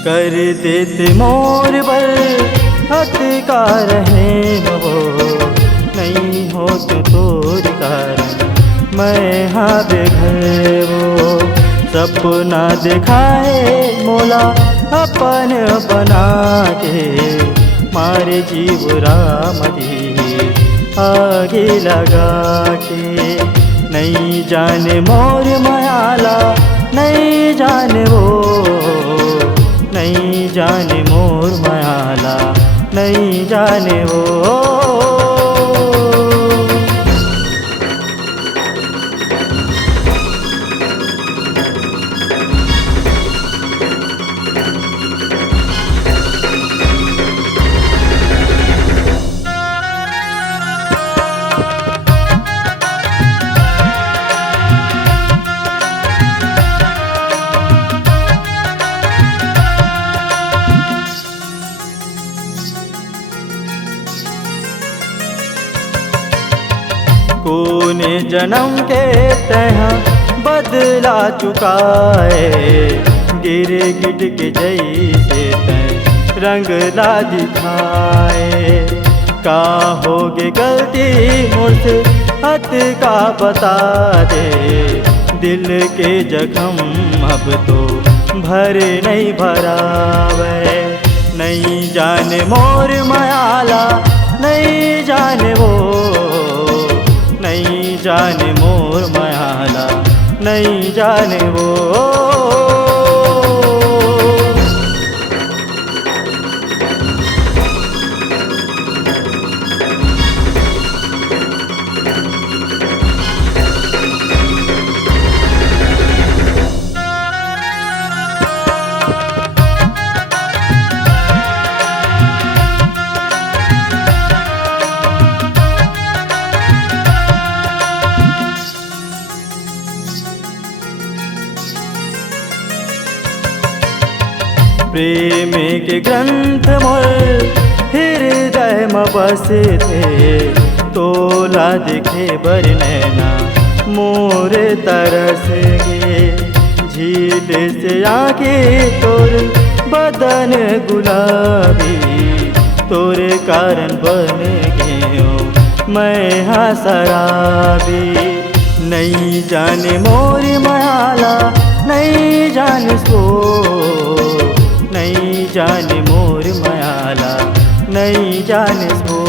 कर देते मोर बल हथ का रहे वो, नहीं हो तो तोर कारण मैं हाँ बेघर वो। सपना दिखाए मोला अपन बना के, मारे जीव राम जी आगे लगा के। नहीं जाने मोर मायाला नहीं जाने वो, नहीं जाने मोर मायाला नहीं जाने वो। कोने जन्म के तहाँ बदला चुकाए, गिरे गिट के जैसे तय रंग ला दिखाए। का होगे गलती मुझसे हद का बता दे, दिल के जख्म अब तो भरे नहीं भरावे। नहीं जाने मोर मायाला नहीं जाने वो, नहीं जाने मोर मायाला नहीं जाने वो। प्रेम के ग्रंथ मोर हृदय में बसे थे, तोला दिखे बर नैना मोर तरस गे। झील से आके तोर बदन गुलाबी, तोरे कारण बन गयो मैं हाँ शराबी। नहीं जाने मोर मायाला नहीं जाने सो, नहीं जाने मोर मायाला नहीं जाने सो।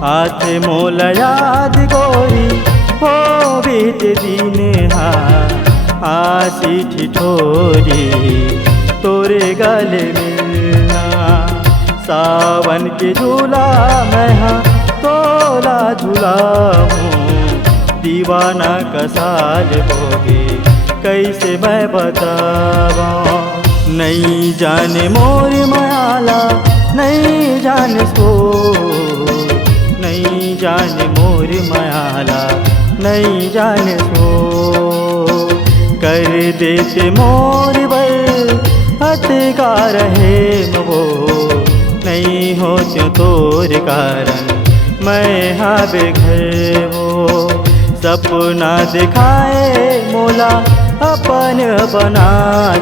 हाथ मोल याद गोरी हो बीत दिन आसी ठिठोरी तोरे गले मिलना। सावन के झूला मैं हाँ तोला झूला हूँ, दीवाना कसाल होगे कैसे मैं बतावा। नहीं जाने मोर मायाला नहीं जाने सो, नहीं जाने मोर मायाला नहीं जाने सो। कर देते मोर बल हथ का रहे वो, नहीं हो त्यों तोर कारण मैं हाँ बेघर वो। सपना दिखाए मोला अपन बना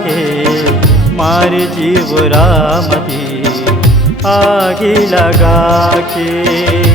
के, मार जीव राम जी आगे लगा के।